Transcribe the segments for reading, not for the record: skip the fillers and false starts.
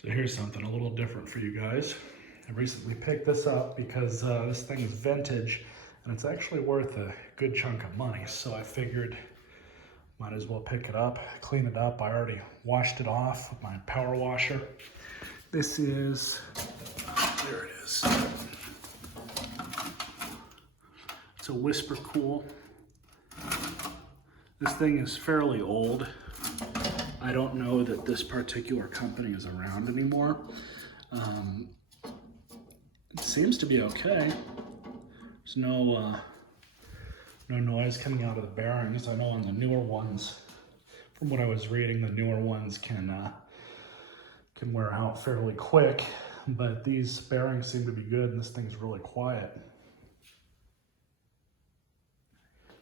So here's something a little different for you guys. I recently picked this up because this thing is vintage and it's actually worth a good chunk of money. So I figured might as well pick it up, clean it up. I already washed it off with my power washer. This is, there it is. It's a Wisper Cool. This thing is fairly old. I don't know that this particular company is around anymore. It seems to be okay. There's no noise coming out of the bearings. I know on the newer ones, from what I was reading, the newer ones can wear out fairly quick, but these bearings seem to be good and this thing's really quiet.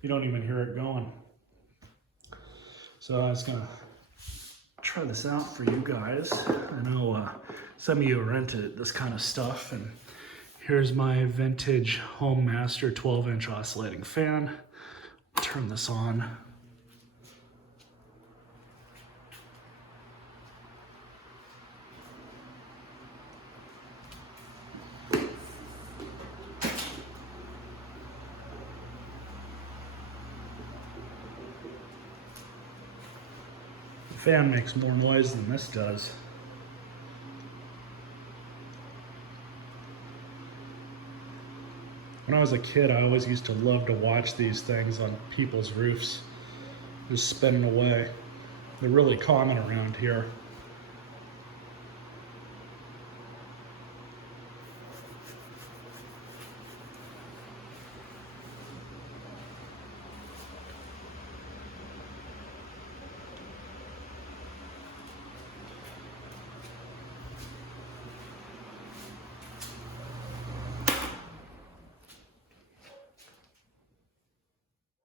You don't even hear it going. So I was gonna try this out for you guys. I know some of you are into this kind of stuff, and here's my vintage Home Master 12-inch oscillating fan. Turn this on. The fan makes more noise than this does. When I was a kid, I always used to love to watch these things on people's roofs, just spinning away. They're really common around here.